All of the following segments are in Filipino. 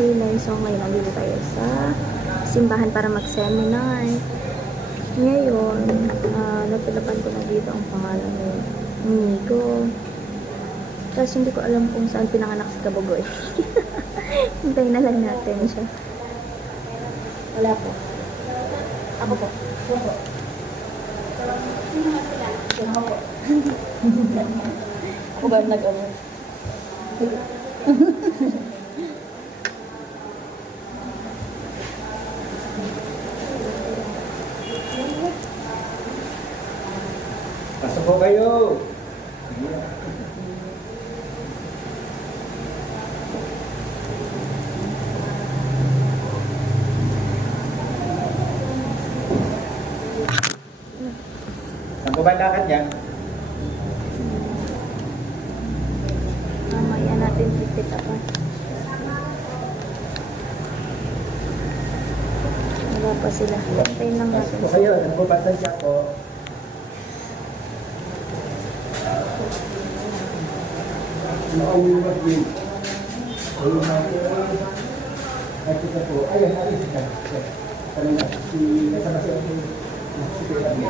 Sinay. So ngayon nandito tayo sa simbahan para mag-seminar. Ngayon, natulapan ko na dito ang pangalan ng Nico. Tapos hindi ko alam kung saan pinanganak si Kabagoy. Hintayin na lang natin siya. Wala po. Ako po. Ako po. Ako po. Ako ba nag-award? Pasok po kayo! Saan po ba lakad niya? Mamaya natin pipit ako. Wala pa sila. Hintayin lang Pasok natin. po kayo. Ano po ba siya po? Nauwi ba din? Ayun natin. At ito po. Ayun, ayun siya. Kanina, kasama siya si Kuya Abi.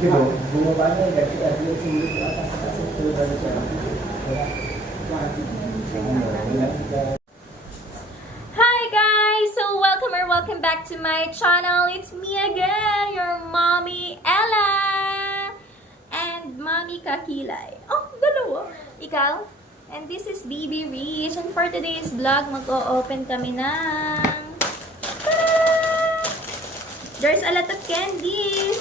Di ba? Bumaba niya, nag-i-admit si atas kasi ito na siya. Hi guys! So welcome back to my channel. It's me again, your mommy Ella and mommy Kakilay. Oh, dalawa. Ikaw? And this is Baby Rich. And for today's vlog, mag-o-open kami ng... Ta-da! There's a lot of candies.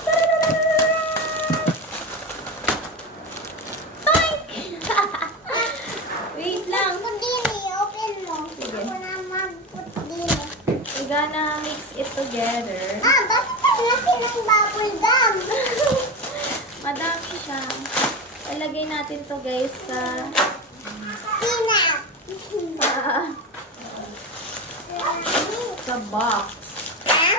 Toink! Wait lang. Open mo. Sige. Ako na mag-put-dili. We're gonna mix it together. Bakit ang laki ng bubble gum? Madami siya. Ilagay natin to guys sa Peanut. sa box. Ha?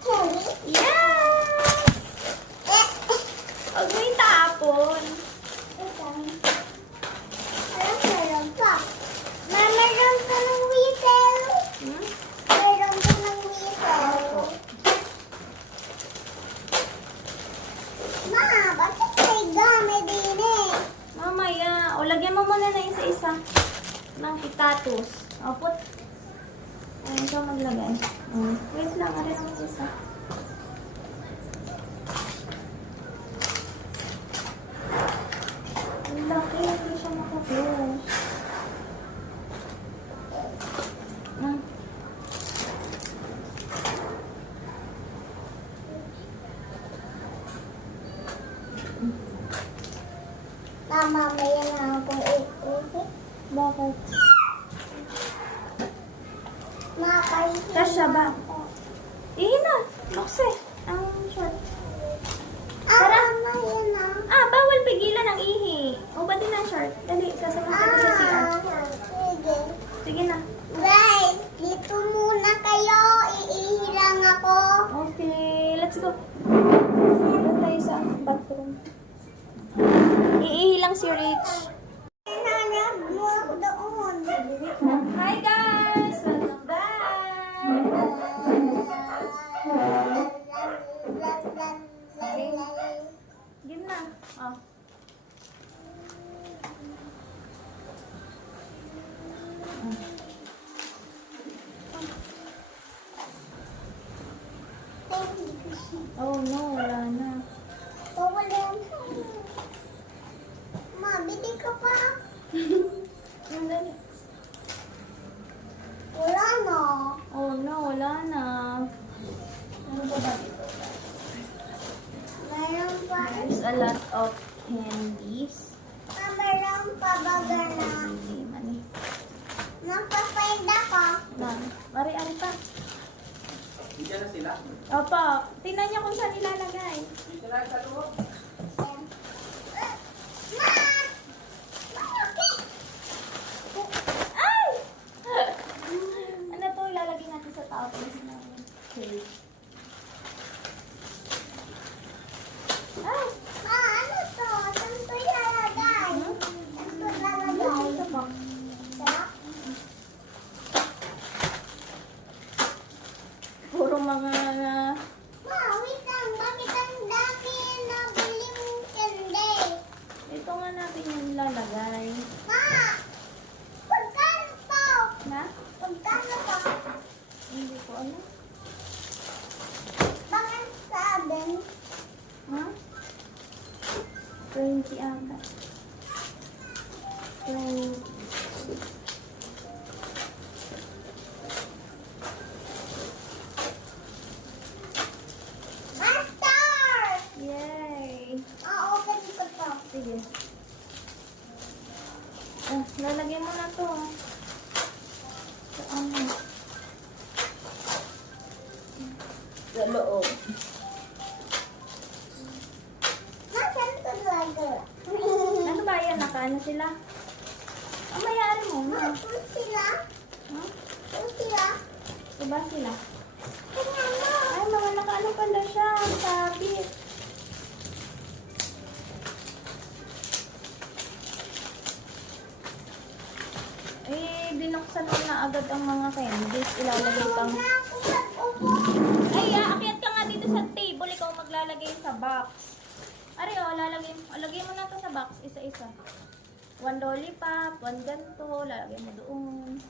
Honey? Yes! Huwag mo itapon. Meron pa. Meron pa ng whistle. Hmm? Meron pa ng whistle. Ma, bakit may gum din eh? Mamaya. O, lagyan mo muna na isa-isa ng pitatos. O, put. Ayun, ikaw maglagay. Wait lang. Arin ang isa. Ang laki. Hindi siya makapos. Mamaya na akong ikuti. Bakit? Makaisi Kasya ba? ako. Ihin na. Lukse. Ang short. Tara. Mamaya na. Bawal pigilan ang ihi. O, ba din ang short? Dali, sasama ka sa CR. Sige. Sige na. Guys, dito muna kayo. Iihilang ako. Okay, let's go. Doon tayo sa bathroom. Iihi lang si Rich. Nanag mo ako doon. Hi guys! Welcome back! Game na. Oh. Oh no, wala na. Ma, bili ka pa. Nandali. Wala na. Oh no, wala na. Ano ba ba dito? Mayroon pa. There's a lot of candies. Mayroon pa baga na. Hindi, mali. Magpapaid ako. Ari pa. Hindi na sila. Opo, tingnan niyo kung saan ilalagay. Sila sa loob. Ma! Malaki! Ay! Ano to? Ilalagay natin sa toppings ng cake. Ay! Ano to? Saan ko ilalagay? Saan ko ilalagay? Ito po. Sarap? mga... Ma, wait lang. Bakit ang dami na bili mong candy? Ito nga natin yung lalagay. Ma! Pagkano to? Na? Pagkano to? Hindi ko alam. Bakit sabi? Ha? 20 ata. 20. Master! Yay! Open ko to. Sige. Lalagyan mo na to. Sa ano? Sa loob. Nasaan ko lagay? Ano ba yan? Nakaano sila? Ang mayari mo na. Ito sila? Ha? Ito sila? Ito ba sila? Kanya mo. Ay, mga nakaano pala siya. Sabit. Binuksan mo na agad ang mga candies. Ilalagay pang... Na ako mag-upo. Ay, aakyat ka nga dito sa table. Ikaw maglalagay sa box. Ari, lagay mo na to sa box. Isa-isa. 1 lollipop, 1 ganito. Lalagay mo doon.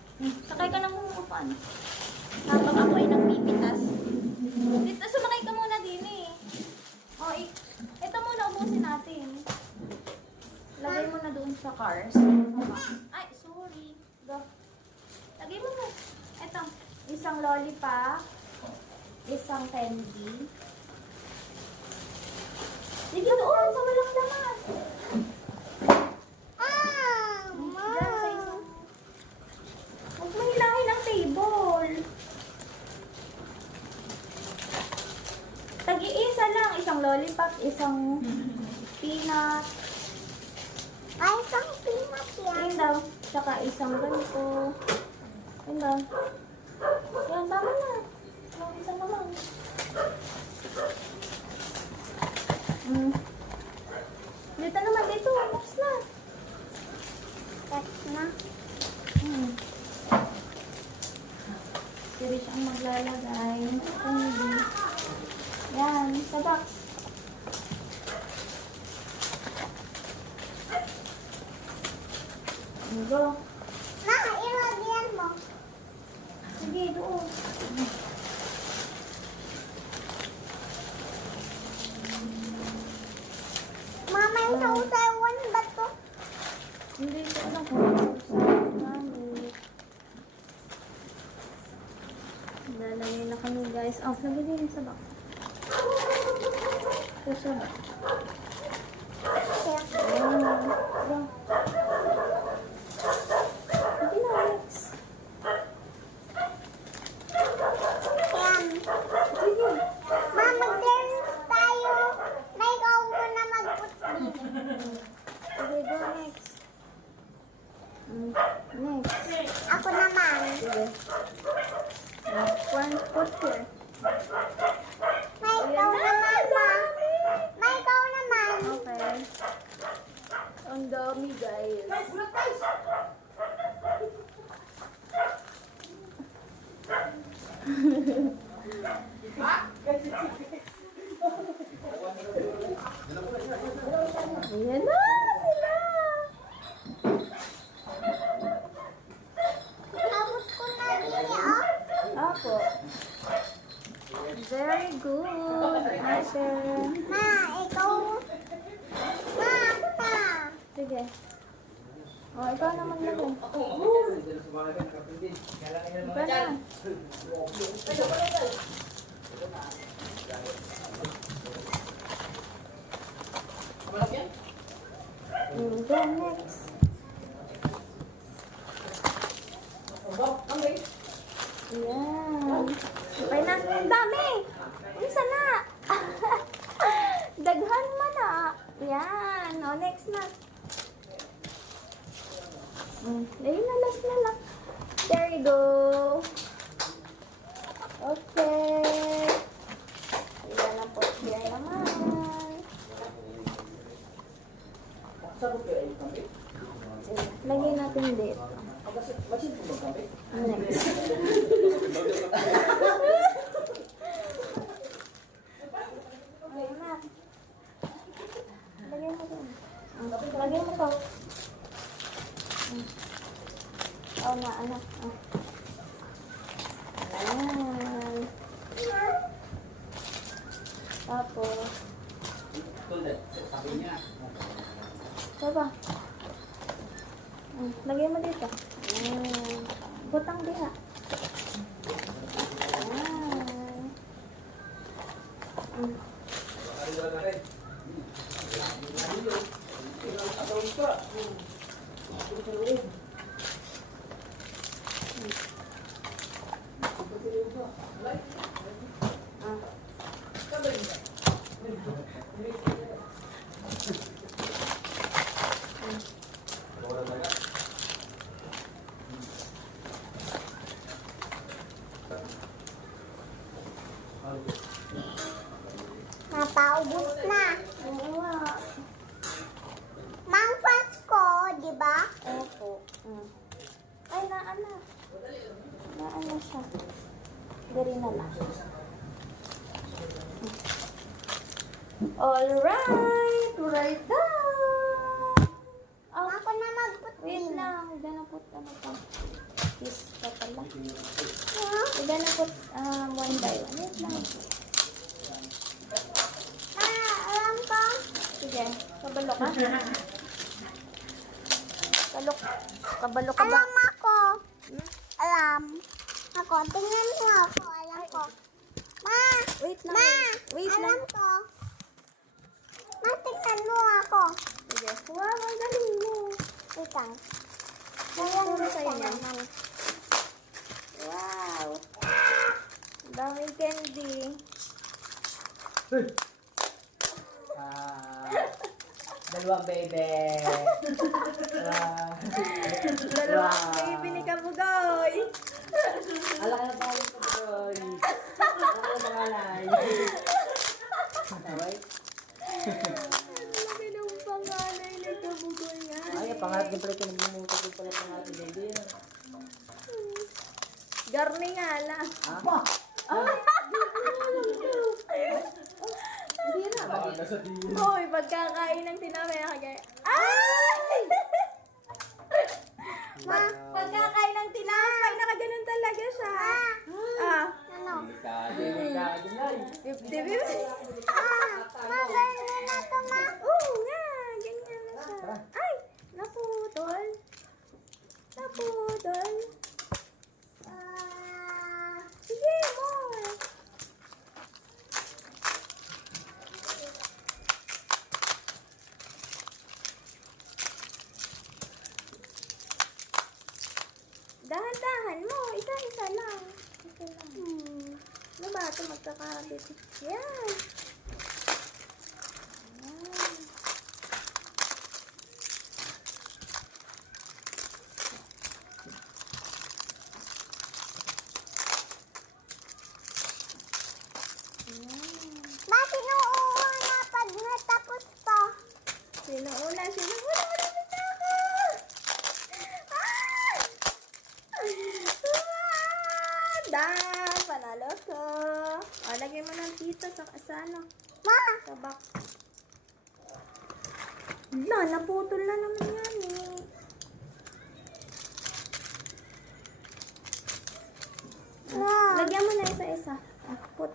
Sakay ka ng upuan. Habang ako ay nagpipitas. Dito, sumakay ka muna din eh. O, ito muna ubusin natin. Lagay mo na doon sa cars. Ay, sorry. Go. Lagay mo na. Ito, isang lollipop. Isang candy. Sige doon, sa walang laman. Diyan, sa isang... Huwag mo hilahin ang table. Tag-iisa lang. Isang lollipop, isang peanut. Ay, isang peanut yan. Ayun daw. Tsaka isang ganito. Ayun daw. Yan, tama na. Isa naman. Dito naman, dito. Next na. Next na. Sige siyang maglalagay. Candy. Yan, sa box. Go. Ma, ilagyan mo. Sige, doon. Mama, yung sausawan ba to? Hindi ko alam kung ano sa gamit. Lalagay na kami guys. Oh, lagay din sa box. Ito sa box. Ayan. Go. Sige na, next. Yan. Sige. Ma, mag-dance tayo. Na ikaw muna mag-put Sige, go next. Next. Ako naman. Sige. One put here. Ma, ikaw naman, ma. Ma, ikaw naman. Okay. Ang dami guys. Ayan na sila. Abot ko na din, oh. Apo. Very good. Ate. Ma, ikaw. Ma, ako na. Sige. O, ikaw na maglagay. Ikaw na. Go next. Ayan. Okay na. Ang dami. Unsa na? Daghan mo na. Yan. O, next na. Ayun na, last na lang. There you go. Okay. Ayan na po. Here naman. Sige, lagyan natin dito. Next. Tapos, Sabi niya. ito ba? Lagay mo dito. Butang diha. Napaubos na. Mang Pasko, di ba? Opo. Ay, naana. Naana siya. Dari na lang. Alright! Right down! Oh, Ako na magput wait din. lang. Ganapot ano pa. Kiss pa pala. Ha? Ganapot one by one. Wait lang. Alam ko. Sige. Kabalo ka. Kabalo ka ba? Alam ako. Alam. Ako, tingnan mo ako. Alam ko. Ma! Wait lang. Ma! Wait Alam lang. ko. Ma, tingnan mo ako. Sige. Wow, ang galing mo. Wait lang. Turo sa'yo yan. Wow. Ang daming candy. Dalawang bebe. Dalawang baby ni Kabugoy. Alak na tayo sa boy. Alak na pangalay. Alright? Ang laki ng panganay ni Kabugoy nga. Ay, pangarap din pala ito. Nagbumuto din pala pangarap ni baby. Garni nga lang. Apa? Hindi na. Hoy, pagkakain ng tinapay kagaya. Ay! Pagkakain ng tinapay, nakaganon talaga siya. Ah. Ano? 50-50. Ma, ganyan na to, ma. Oo nga, ganyan na siya. Ay, naputol. Naputol. Sige, more. Dahan-dahan mo. Isa-isa lang. Isa lang. Ano ba ito magkakabit? Yan. Yan. Ma, sinuuha na pag natapos to. Sino una? Sino una? Malapit na ako! Ah! Dan! Panalo ko! O, lagay mo ng tito sa ano? Ma, Sa box. Wala, naputol na naman yan eh. ma. Lagyan mo na isa-isa. Put.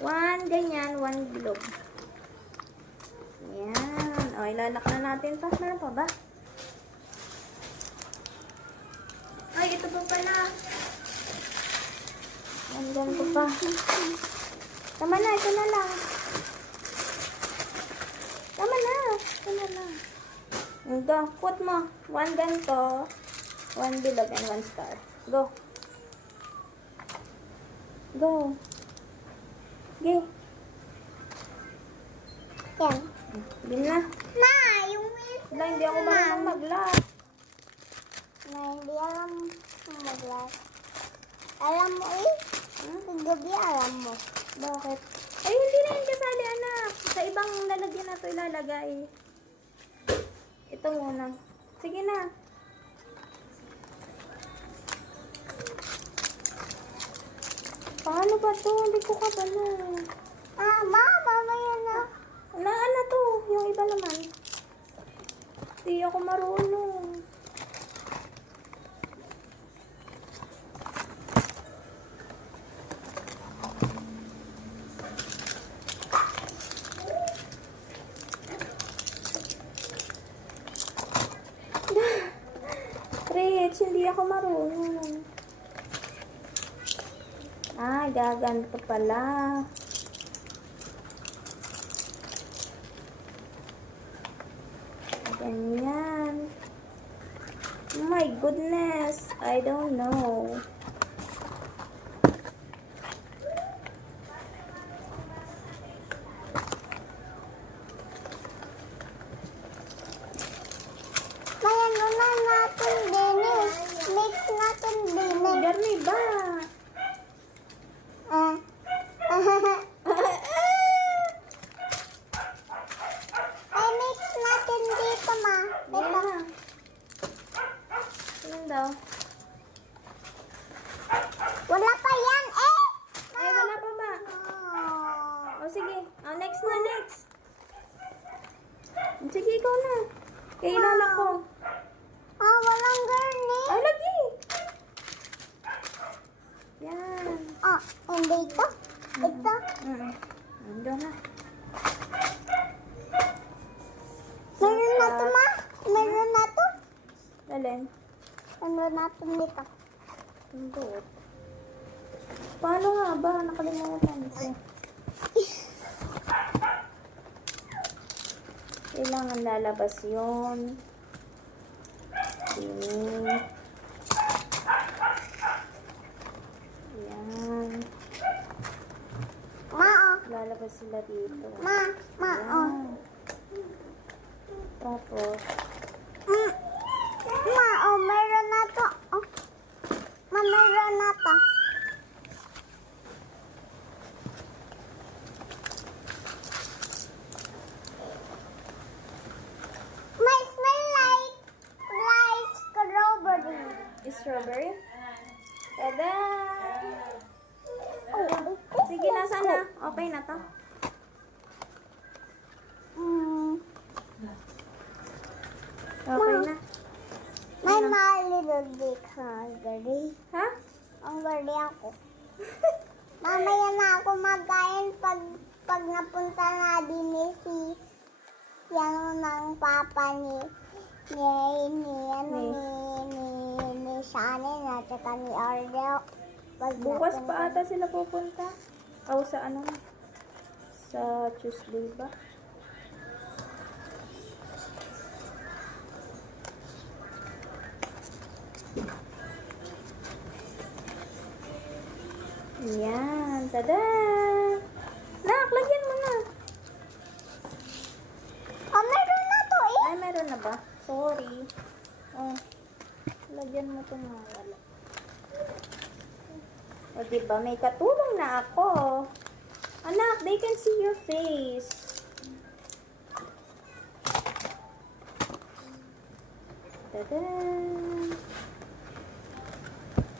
One ganyan, one globe. Yan. O, ilalak na natin pa. Meron pa ba? Ay, ito pa pala. Nandyan ko pa. Tama na, ito na lang. Tama na. Ito na lang. Go, put mo. One ganito, one bilog, and one star. Go. Go. Okay. Yan. Bin na. Ma, yung wheels. Wala, hindi ako marunong mag-lock. Ma, hindi alam kung mag-lock. Alam mo eh. Gabi alam mo. Bakit? Ay, hindi na yun kasali, anak. Sa ibang lalagyan na ito ilalagay. Ito muna. Sige na. Paano ba to? Hindi ko ka ba na. Ah, ma, mamaya na. Ano to? Yung iba naman. Hindi ako marunong. Ay, gaganto pala. Ganyan. Oh my goodness. I don't know. Mayroon na natin din eh. Mix natin din eh. Garni ba? Ah. Ay, mix natin dito, ma. Dito. Ayan. Tingnan daw. Wala pa yan eh. Ay, wala pa ba? Oh. O sige. O, next na, next. Sige, ikaw na. Kailan ako. Ah, walang garni. Ay, lagi. Yan. Ah, and dito. Ito. Ando na. Meron na to, ma. Meron na to. Alin? Meron na to nito. Tundot. Paano nga ba? Nakalimutan ko. Kailangan lalabas yun. Sini. Yan. Ma, oh. Lalabas sila dito. Ma, oh. Yan. Tapos, Mm. Ma, oh, meron na to. Oh. Ma, meron na to. May smell like strawberry. strawberry. Tada! Oh, Sige, nasaan na? Okay na to? Mm. Okay na. May my little big hungry. Ha? Ang gari ako. Mamaya na ako magkain pag napunta na din si ano ng papa ni Shanin at saka ni Ardel. Pag Bukas napunta- pa ata sila pupunta. O sa ano? Sa Tuesday ba? Yan. Tada! Nak, lagyan mo na. Oh, meron na to eh. Ay, meron na ba? Sorry. Oh. Lagyan mo ito nga. Wala. O, diba? May katulong na ako. Anak, they can see your face. Tada!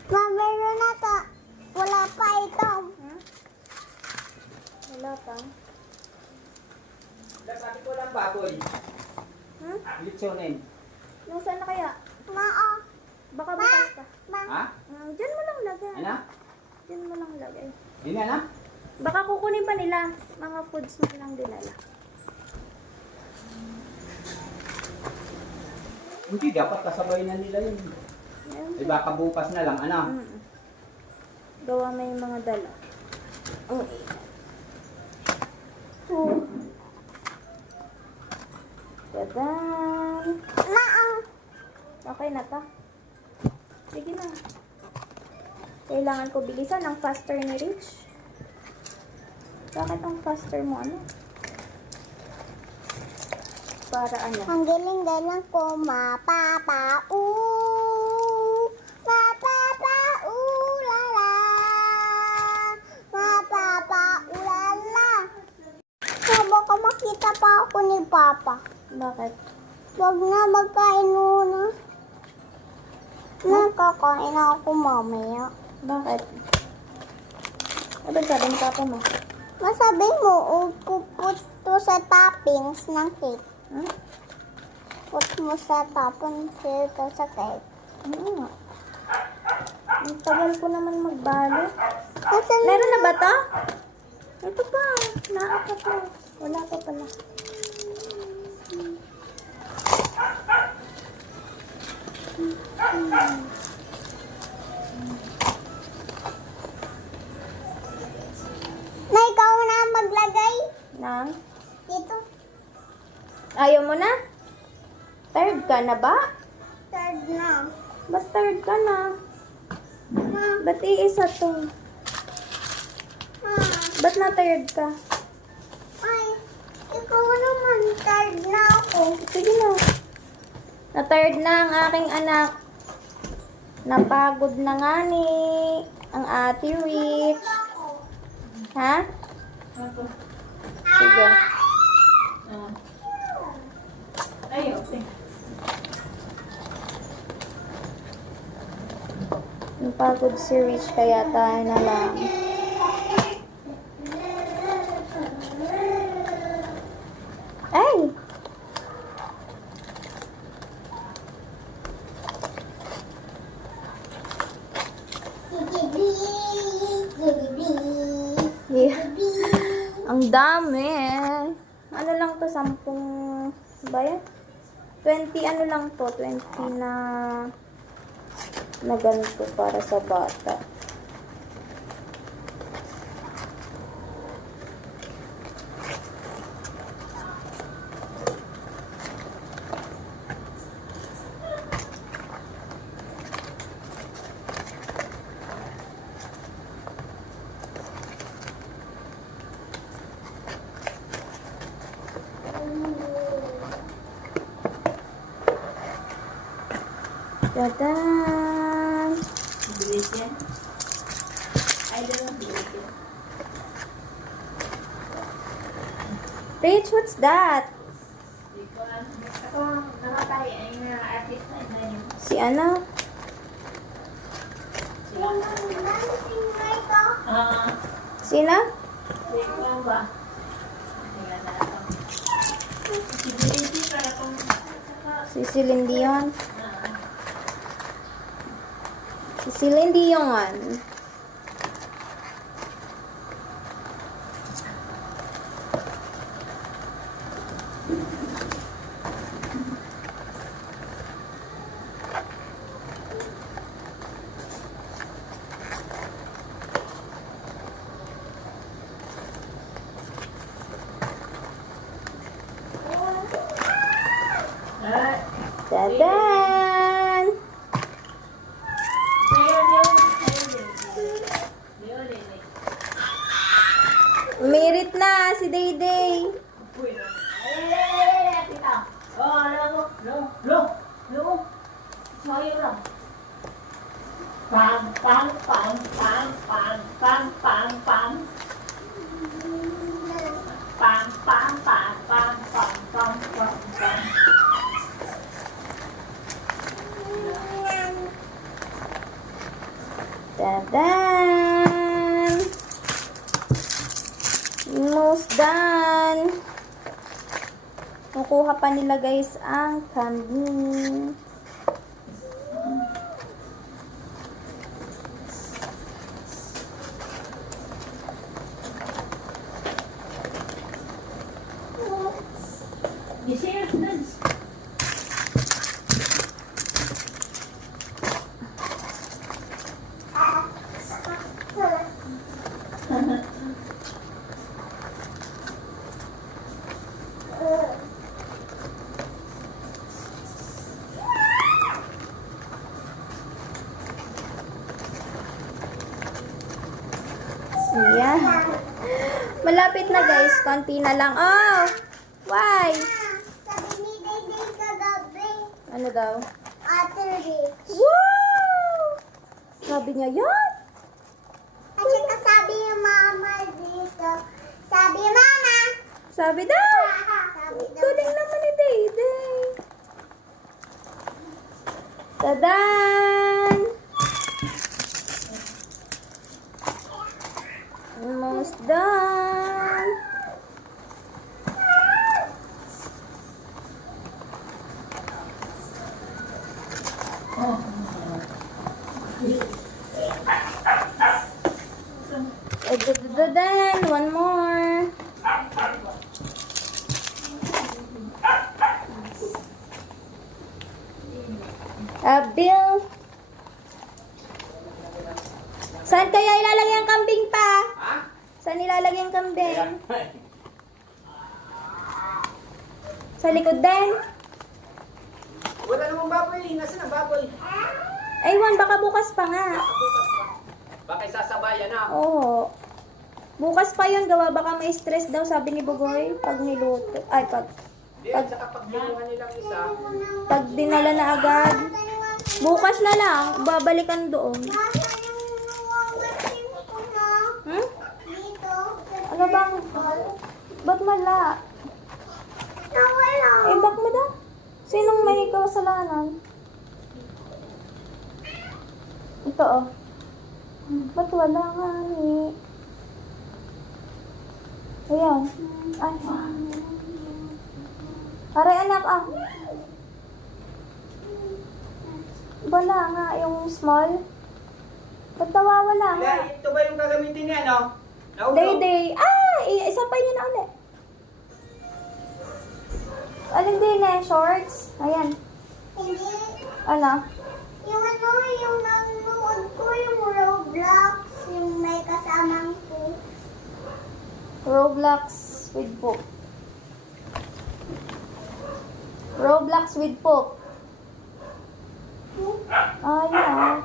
Ma, meron na to. Wala pa ito. Hmm? Wala pa. Sabi ko lang baboy. Hmm? Litsonin. Nasaan na kaya? Ma, oh. Baka bukas pa. Ma, Ha? Diyan mo lang lagay. Ano? Diyan mo lang lagay. Yun na na? Baka kukunin pa nila. Mga foods mo lang dinala. Hindi, dapat kasabay na nila yun. Ayun. Eh baka bukas na lang, ano? Gawa may mga dala. Okay. Oh. Tadan! ma, oh. Okay na to. Sige na. Kailangan ko bilisan ang faster ni Rich. Bakit ang faster mo ano? Para ano? Ang galing-galing ko, mapapa-u. Mapapa-u, lala. Mapapa-u, lala. So, baka makita pa ako ni Papa. Bakit? Wag na magkain muna. Nakakain ako mamaya. Bakit? Ano sabi ni Papa mo? Masabi mo, puput to sa toppings ng cake. Hmm? Put mo sa toppings dito sa cake. Ano nga? Ang tagal ko naman magbalo. Nasaan Meron na ba to? Ito pa. Naaka pa. Wala pa pala. ang... Dito, Ayaw mo na? Tired ka na ba? third na. Ba't tired ka na? Ma, Ba't iisa to? ma. Ba't na-tired ka? Ay, ikaw naman, third na ako. Sige na. Na-tired na ang aking anak. Napagod na nga ni ang Ate Rich. Ha? Sige. Napagod si Rich kaya tayo na lang. Ay! Jijibi, jijibi, Yeah. jijibi. Ang dami. Ano lang to, 10 ba yan? 20 ano lang to, 20 na ganito para sa bata. Tadaan! Rich, what's that? Si ano? Dancing right off. Sina? Si Celine Dion. Si Celine Dion. Tadan! Merit na si Dayday. Tadan! Almost done. Kukuha pa nila guys ang kambing. Yeah. Malapit na guys. Konti na lang. Oh! Why? Sabi ni Dayday kagabi, Ano daw? Ate Rich. Wow! Sabi niya yan. At saka sabi ni Mama dito, sabi Mama, Sabi daw. sabi daw, Galing naman ni Dayday. Tadan! Almost done. Then one more. Bill. Saan kaya ilalagay ang kambing pa? Saan ilalagay ang kambing? Sa likod din. Wala namang baboy. Nasaan ang baboy? Aywan, baka bukas pa nga. Baka sasabayan na. Oo. Bukas pa yun, gawa baka may stress daw, sabi ni Bugoy, pag niluto. Ay, pag Sa kapag kinuha nilang isa, dinala na agad. Bukas na lang, babalikan doon. Nasaan yung washing ko na? Hmm? Dito. Ano bang? Ba't mala? Nawala. Eh, bak mo daw? Sinong may kasalanan? Ito, oh. Ba't wala nga ni? Ayan. Ay. Aray, anak, ah. Wala nga yung small. Ba't nawawala nga? ito ba yung gagamitin niya, no? Day. Ah! Isa pa yun na ulit. Aling din eh, shorts. Ayan. Hindi. Ano? Yung ano, yung nanonood ko, yung Roblox, yung may kasamang po. Roblox with poop. Roblox with poop. Ayan.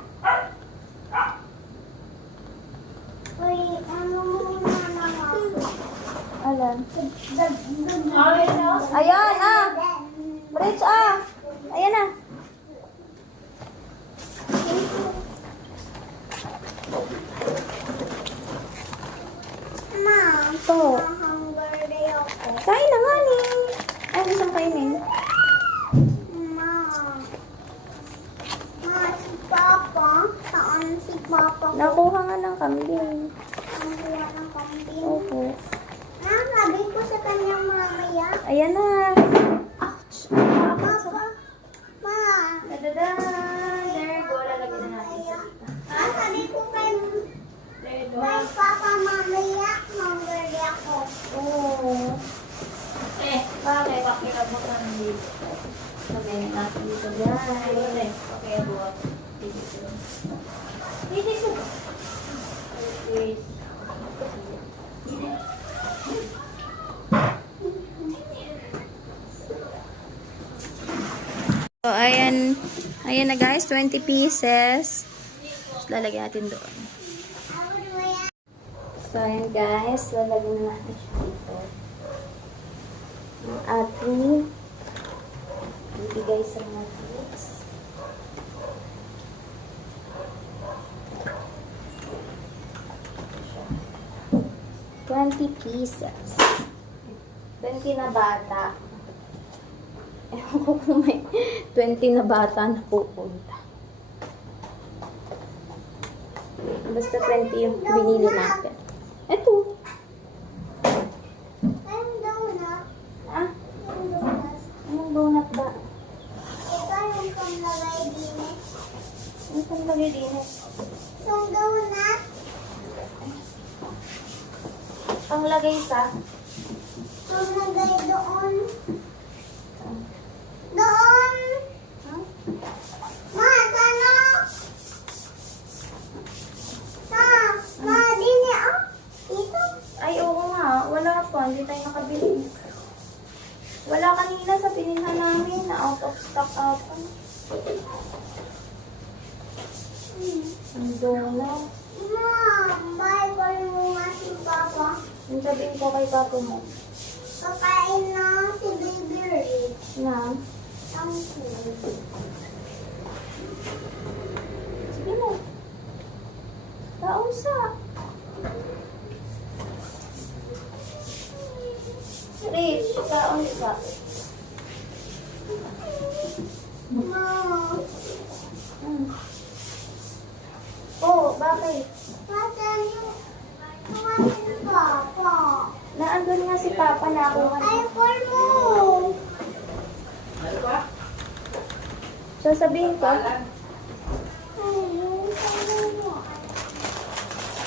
Uy, ano muna naman? Alam. Ayan, ah. Bridge, ah. Ayan na. Ma, Ito. hunger day ako. Kain na nga ni. Ay, gusto mo kainin? Ma. Ma, si Papa. Saan si Papa ko? Nakuha nga ng kambing. Ang kuha ng kambing. Opo. Ah, sabi ko sa kanyang mamaya. Ayan na. Ouch. Papa. Ma. Dadadan. There go. Lalagyan na natin sa Ah, sabi ko kay There Papa mamaya. Hunger day ako. Oo. Bakit? Pakilabot na dito. Sabihin natin dito guys. Pakilabot. Dito. Dito. Please. So, ayan. Ayan na guys, 20 pieces. Lalagyan natin doon. So, ayan guys, lalagyan na natin siya dito. Ang ating ibigay sa mga kids. $20 pieces. 20 na bata. Ewan ko kung may 20 na bata na pupunta. Basta 20 yung binili natin. Ito. Ang donut. Ah, Yung donut. anong donut ba? Ito yung panglagay din. Ano pang lagay din? Yung donut. Panglagay sa? Yung lagay doon. Doon. Huh? Ma, sana. Ma, din niya. Dito. Ay, oo nga. Wala pa. Hindi tayo nakabili. Wala kanina sa pinilhan namin na out of stock ata. Ang donut. Ma, bye ko yung nga si Papa. Yung sabihin ko kay Papa mo. Kakain na si Baby Rich. Na, Ang cute. sige mo. Kaunsa. Rich, kaunsa. Ma, Oh, bakit? masan yung Papa. Naandun nga si Papa na ako. Ay, for mo. ano ba? Sasabihin ko, Ay, yung sabi mo.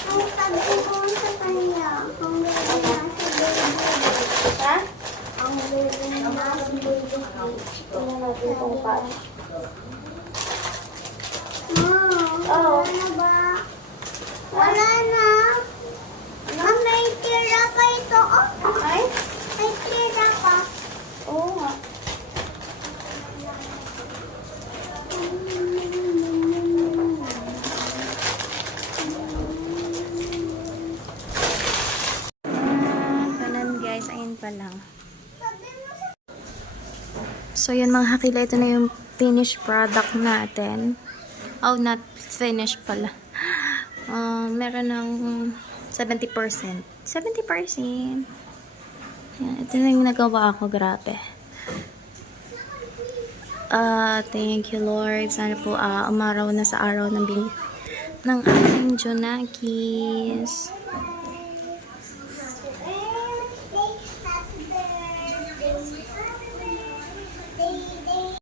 Ang sabi ko sa kanya. Ang ganda na si Baby Rich. ha? Ang ganda na si Baby Rich. Tingnan natin kung paano. Ma, Oo. wala na ba? Wala na. Ma, may tira pa ito. Oh, Ay? may tira pa. Oo nga. pa lang. So, yun mga kakila. Ito na yung finished product natin. Oh, not finished pala. Meron ng 70%. 70%. Yan, ito na yung nagawa ko. Grabe. Thank you, Lord. Sana po umaraw na sa araw ng aking Junakis.